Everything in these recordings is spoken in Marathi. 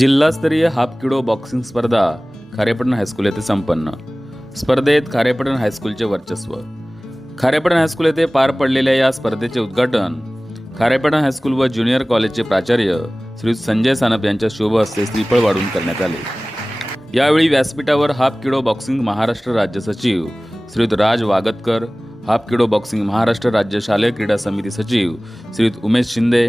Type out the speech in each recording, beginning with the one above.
जिल्हास्तरीय हाफ किडो बॉक्सिंग स्पर्धा खारेपटण हायस्कूल येथे संपन्न. स्पर्धेत खारेपटण हायस्कूलचे वर्चस्व. खारेपटण हायस्कूल येथे पार पडलेल्या या स्पर्धेचे उद्घाटन खारेपटण हायस्कूल व ज्युनियर कॉलेजचे प्राचार्य श्री संजय सानप यांच्या शुभ हस्ते श्रीफळ वाढून करण्यात आले. यावेळी व्यासपीठावर हाफ किडो बॉक्सिंग महाराष्ट्र राज्य सचिव श्रीयुत Raj Wagatkar hapkido boxing Maharashtra राज्य शालेय क्रीडा समिती सचिव श्रीयुत उमेश शिंदे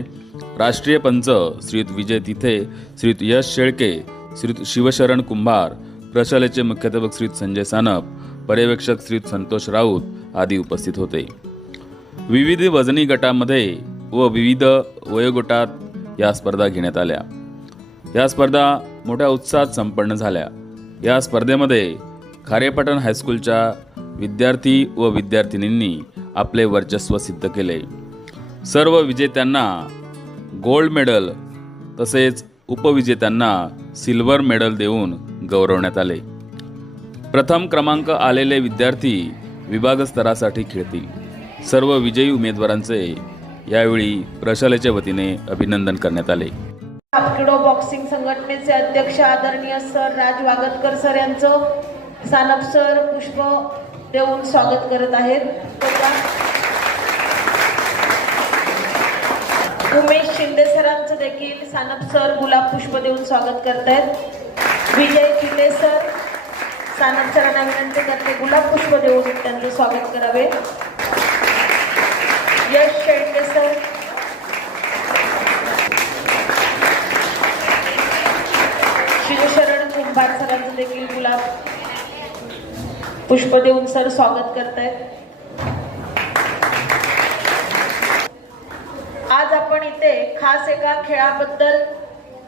राष्ट्रीय पंच श्रीयुत विजय तिथे श्रीयुत यश शेळके श्रीयुत शिवशरण कुंभार प्रशालेचे मुख्याध्यापक श्रीयुत संजय सानप पर्यवेक्षक श्रीयुत संतोष राऊत आदी उपस्थित होते. विविध वजनी गटामध्ये व विविध वयोगटात या स्पर्धा घेण्यात आल्या. या स्पर्धा मोठ्या उत्साहात संपन्न झाल्या. या स्पर्धेमध्ये खारेपटण हायस्कूलच्या विद्यार्थी व विद्यार्थिनींनी आपले वर्चस्व सिद्ध केले. सर्व विजेत्यांना गोल्ड मेडल तसेच उपविजेत्यांना सिल्वर मेडल देऊन गौरवण्यात आले. प्रथम क्रमांक आलेले विद्यार्थी विभाग स्तरासाठी खेळतील. सर्व विजयी उमेदवारांचे यावेळी प्रशालेच्या वतीने अभिनंदन करण्यात आले. हापकिडो बॉक्सिंग संघटनेचे अध्यक्ष आदरणीय सर राज वागतकर सर यांचं सानप सर पुष्प देऊन स्वागत करत आहेत. उमेश शिंदे सरांचं देखील सानप सर गुलाब पुष्प देऊन स्वागत करत आहेत. विजय किल्ले सर सानप सरांना विनंती करते गुलाब पुष्प देऊन त्यांचं स्वागत करावे. यश शेळके सर. शिवशरण कुंभार सरांचं देखील गुलाब पुष्प देऊन सर स्वागत करतायत आज आपण इथे खास एका खेळाबद्दल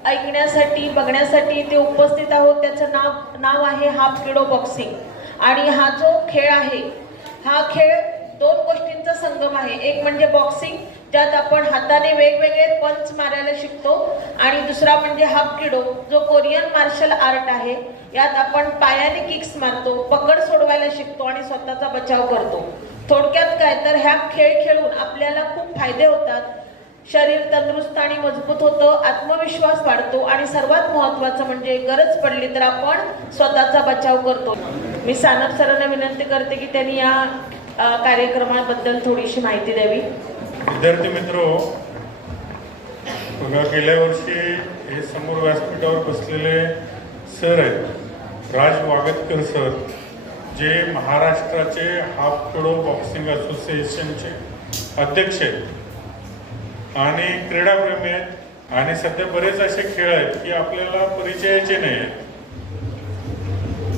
ऐकण्यासाठी बघण्यासाठी इथे उपस्थित आहोत. त्याचं नाव नाव आहे हाफ किडो बॉक्सिंग. आणि हा जो खेळ आहे हा खेळ दोन गोष्टींचा संगम आहे. एक म्हणजे बॉक्सिंग ज्यात आपण हाताने वेगवेगळे पंच मारायला शिकतो. आणि दुसरा म्हणजे हाफ किडो जो कोरियन मार्शल आर्ट आहे यात आपण पायाने किक्स मारतो पकड सोडवायला शिकतो आणि स्वतःचा बचाव करतो. थोडक्यात काय तर ह्या खेळ खेळून आपल्याला खूप फायदे होतात. शरीर तंदुरुस्त आणि मजबूत होतं आत्मविश्वास वाढतो आणि सर्वात महत्वाचं म्हणजे गरज पडली तर आपण स्वतःचा बचाव करतो. मी सानप सरांना विनंती करते की त्यांनी या कार्यक्रमाबद्दल थोडीशी माहिती द्यावी. विद्यार्थी मित्र बघा गेल्या वर्षी हे समोर व्यासपीठावर बसलेले सर आहेत राज वागतकर सर जे महाराष्ट्राचे हाफ कडो बॉक्सिंग असोसिएशनचे अध्यक्ष आहेत. आणि क्रीडाप्रेमी आहेत. आणि सध्या बरेच असे खेळ आहेत की आपल्याला परिचयाचे नाही आहेत.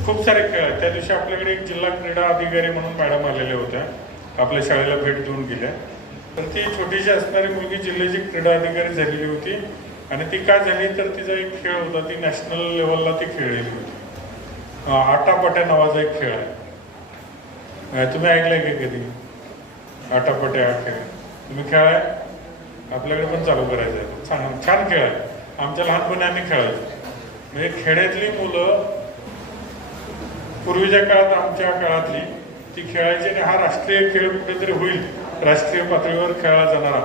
खूप सारे खेळ आहेत. त्या दिवशी आपल्याकडे एक जिल्हा क्रीडा अधिकारी म्हणून मॅडम आलेल्या होत्या. आपल्या शाळेला भेट देऊन गेल्या. तर ती छोटीशी असणारी मुलगी जिल्ह्याची क्रीडा अधिकारी झालेली होती आणि ती का झाली तर तिचा एक खेळ होता ती नॅशनल लेवलला ती खेळलेली होती. आटापट्या नावाचा एक खेळ आहे. तुम्ही ऐकलंय का कधी? आटापट्या हा खेळ. तुम्ही खेळाय? आपल्याकडे पण चालू करायचं आहे. छान छान खेळ आहे. आमच्या लहानपणी आम्ही खेळायचो. म्हणजे खेड्यातली मुलं पूर्वीच्या काळात आमच्या काळातली ती खेळायची आणि हा राष्ट्रीय खेळ कुठेतरी होईल. राष्ट्रीय पातळीवर खेळला जाणारा.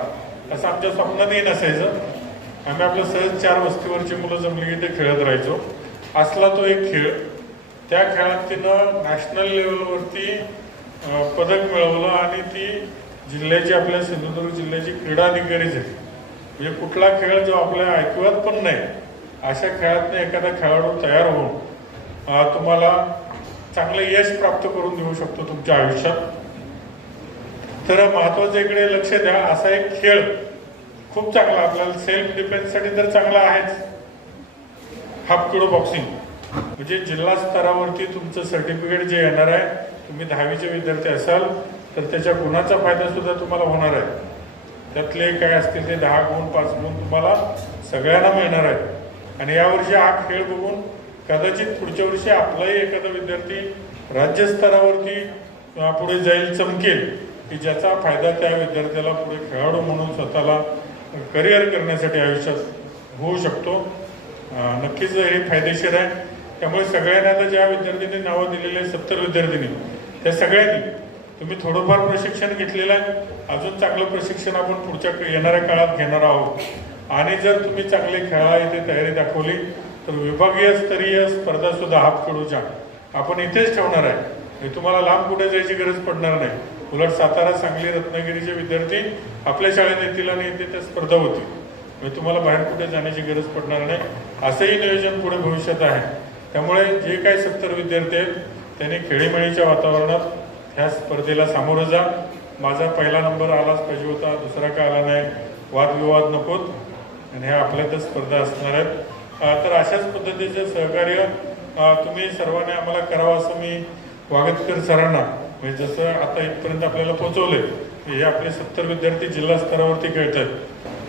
असं आमच्या स्वप्नातही नसायचं. आम्ही आपलं सहज चार वस्तीवरची मुलं जमली की ते खेळत राहायचो. असला तो एक खेळ. त्या खेळात तिनं नॅशनल लेवलवरती पदक मिळवलं आणि ती जिल्ह्याची आपल्या सिंधुदुर्ग जिल्ह्याची क्रीडा अधिकारी झाली. म्हणजे कुठला खेळ जो आपल्या ऐकवत पण नाही अशा खेळातनं एखादा खेळाडू तयार होऊन तुम्हाला चांगलं यश प्राप्त करून देऊ शकतो तुमच्या आयुष्यात. तर महत्वाचं इकडे लक्ष द्या असा एक खेळ. खूप चांगला आपल्याला सेल्फ डिफेन्ससाठी तर चांगला आहेच. हाफ किलो बॉक्सिंग म्हणजे जिल्हा स्तरावरती तुमचं सर्टिफिकेट जे येणार आहे तुम्ही दहावीचे विद्यार्थी असाल तर त्याच्या गुणाचा फायदा सुद्धा तुम्हाला होणार आहे. त्यातले काय असतील ते दहा गुण पाच गुण तुम्हाला सगळ्यांना मिळणार आहेत. आणि यावर्षी हा खेळ बघून कदाचित पुढच्या वर्षी आपलाही एखादा विद्यार्थी राज्यस्तरावरती पुढे जाईल चमकेल. की ज्याचा फायदा त्या विद्यार्थ्याला पुढे खेळाडू म्हणून स्वतःला करिअर करण्यासाठी आयुष्यात होऊ शकतो. नक्कीच हे फायदेशीर आहे. त्यामुळे सगळ्यांना आता ज्या विद्यार्थ्यांनी नावं दिलेली आहे सत्तर विद्यार्थ्यांनी त्या सगळ्यांनी तुम्ही थोडंफार प्रशिक्षण घेतलेलं आहे. अजून चांगलं प्रशिक्षण आपण पुढच्या येणाऱ्या काळात घेणार आहोत. आणि जर तुम्ही चांगले खेळा इथे तयारी दाखवली तर विभागीय स्तरीय स्पर्धासुद्धा हाफ खेळूच्या आपण इथेच ठेवणार आहे. तुम्हाला लांब कुठे जायची गरज पडणार नाही. उलट सातारा सांगली रत्नागिरीचे विद्यार्थी आपल्या शाळेत येतील आणि येते त्या स्पर्धा होतील. म्हणजे तुम्हाला बाहेर कुठे जाण्याची गरज पडणार नाही. असंही नियोजन पुढे भविष्यात आहे. त्यामुळे जे काही सत्तर विद्यार्थी आहेत त्यांनी खेळीमेळीच्या वातावरणात ह्या स्पर्धेला सामोरं जा. माझा पहिला नंबर आलाच पाहिजे होता दुसरा का आला नाही वादविवाद नकोत. आणि ह्या आपल्यातच स्पर्धा असणार आहेत. तर अशाच पद्धतीचं सहकार्य तुम्ही सर्वांनी आम्हाला करावं असं मी वागतकर सरांना म्हणजे जसं आता इथपर्यंत आपल्याला पोहोचवलंय हे आपले सत्तर विद्यार्थी जिल्हा स्तरावरती खेळत आहेत.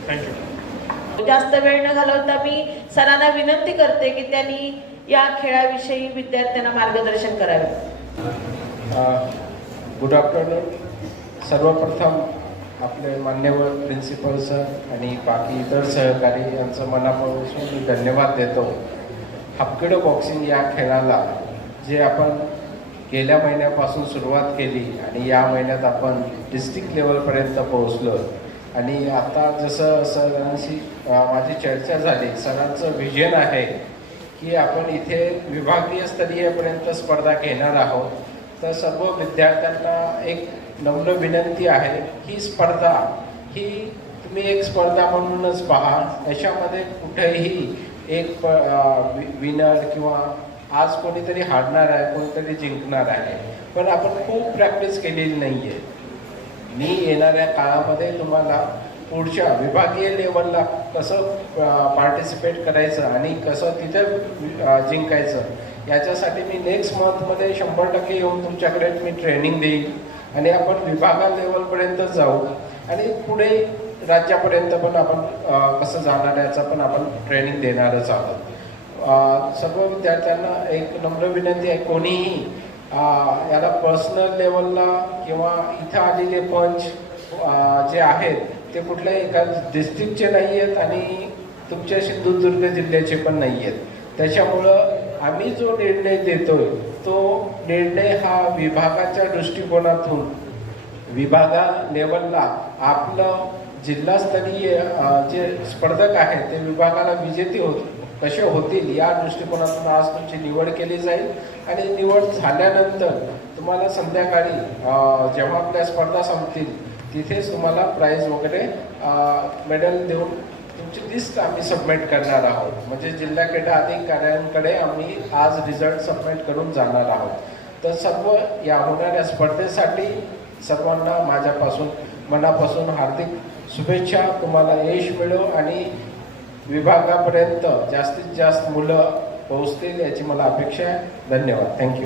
थँक्यू जास्त वेळ न घालवता मी सरांना विनंती करते की त्यांनी या खेळाविषयी विद्यार्थ्यांना मार्गदर्शन करावे. गुड आफ्टरनून सर्वप्रथम आपले मान्यवर प्रिन्सिपल सर आणि बाकी इतर सहकारी यांचं मनापासून मी धन्यवाद देतो. हापकिडो बॉक्सिंग या खेळाला जे आपण गेल्या महिन्यापासून सुरुवात केली आणि या महिन्यात आपण डिस्ट्रिक्ट लेवलपर्यंत पोहोचलो. आणि आता जसं सरांशी माझी चर्चा झाली सरांचं विजन आहे की आपण इथे विभागीय स्तरीयपर्यंत स्पर्धा घेणार आहोत. तर सर्व विद्यार्थ्यांना एक नम्र विनंती आहे ही स्पर्धा ही तुम्ही एक स्पर्धा म्हणूनच पहा. याच्यामध्ये कुठेही एक प विनर किंवा आज कोणीतरी हारणार आहे कोणीतरी जिंकणार आहे. पण आपण खूप प्रॅक्टिस केलेली नाही आहे मी येणाऱ्या काळामध्ये तुम्हाला पुढच्या विभागीय लेवलला कसं पार्टिसिपेट करायचं आणि कसं तिथे जिंकायचं याच्यासाठी मी नेक्स्ट मंथमध्ये शंभर टक्के येऊन तुमच्याकडे मी ट्रेनिंग देईन आणि आपण विभागा लेवलपर्यंत जाऊ आणि पुढे राज्यापर्यंत पण आपण कसं जाणार याचं पण आपण ट्रेनिंग देणारच आहोत. सर्व विद्यार्थ्यांना एक नम्र विनंती आहे. कोणीही याला पर्सनल लेवलला किंवा इथं आलेले पंच जे आहेत ते कुठल्याही एका डिस्ट्रिक्टचे नाही आहेत आणि तुमच्या सिंधुदुर्ग जिल्ह्याचे पण नाही आहेत. त्याच्यामुळं आम्ही जो निर्णय देतोय तो निर्णय हा विभागाच्या दृष्टिकोनातून विभागा लेवलला आपलं जिल्हास्तरीय जे स्पर्धक आहेत ते विभागाला विजेते होते कसे होतील या दृष्टिकोनातून आज तुमची निवड केली जाईल. आणि निवड झाल्यानंतर तुम्हाला संध्याकाळी जेव्हा आपल्या स्पर्धा संपतील तिथेच तुम्हाला प्राईज वगैरे मेडल देऊन तुमची लिस्ट आम्ही सबमिट करणार आहोत. म्हणजे जिल्हा क्रीडा अधिकाऱ्यांकडे आम्ही आज रिझल्ट सबमिट करून जाणार आहोत. तर सर्व या होणाऱ्या स्पर्धेसाठी सर्वांना माझ्यापासून मनापासून हार्दिक शुभेच्छा. तुम्हाला यश मिळो आणि विभागापर्यंत जास्तीत जास्त मुलं पोहोचतील याची मला अपेक्षा आहे. धन्यवाद. Thank you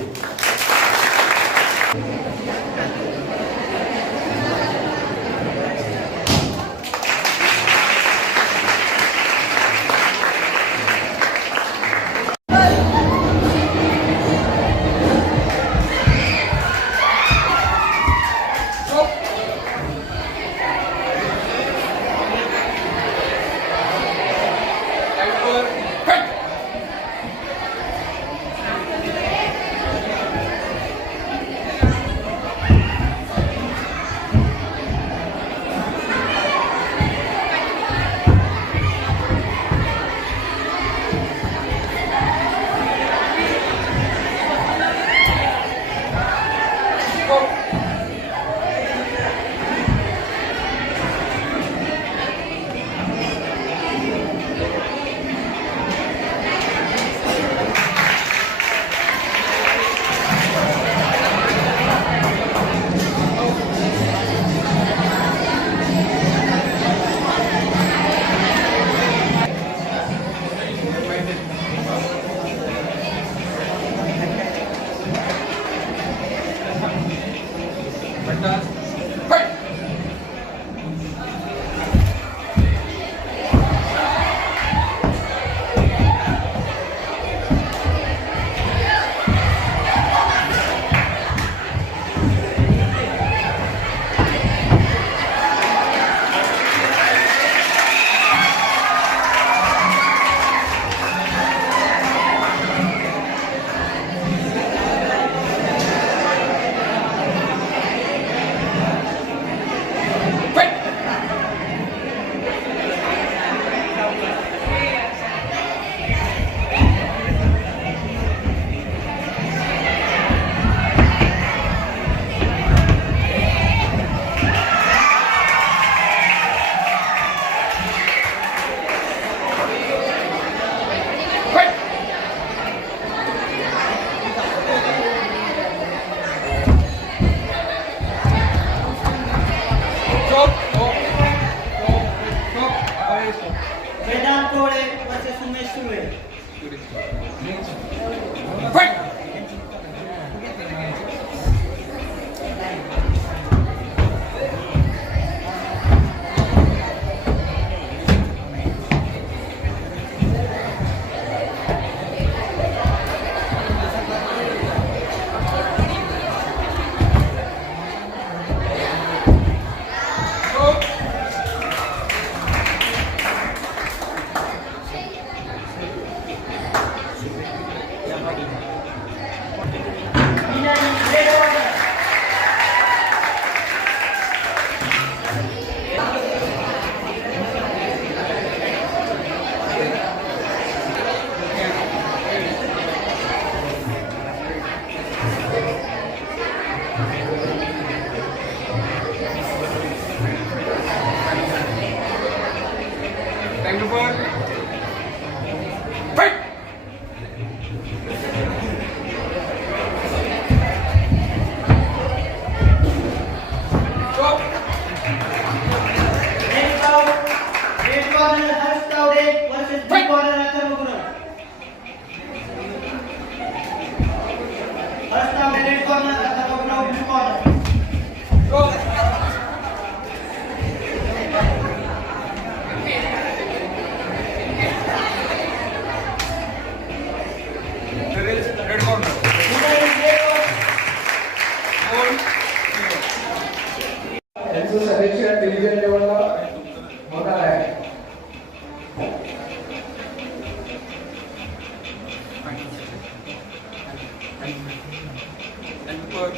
And put,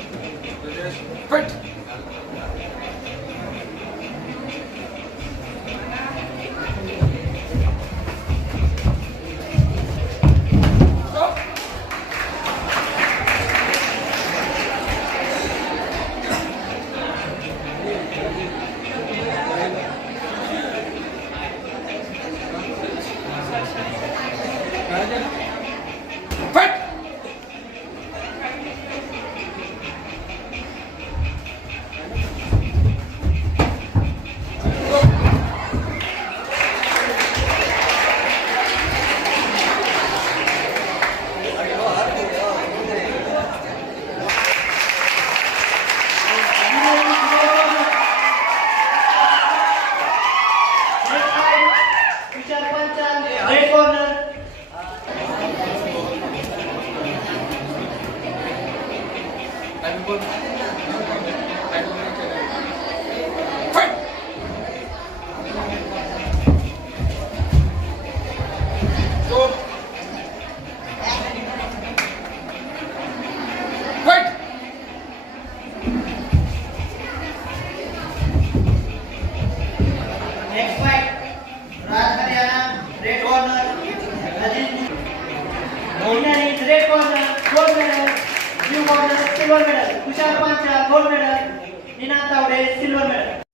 put this, print! Everyone. ಚಾರ್ ಗೋಲ್ಡ್ ಮೆಡಲ್ ನಿನಾಥ್ ಅವರೇ ಸಿಲ್ವರ್ ಮೆಡಲ್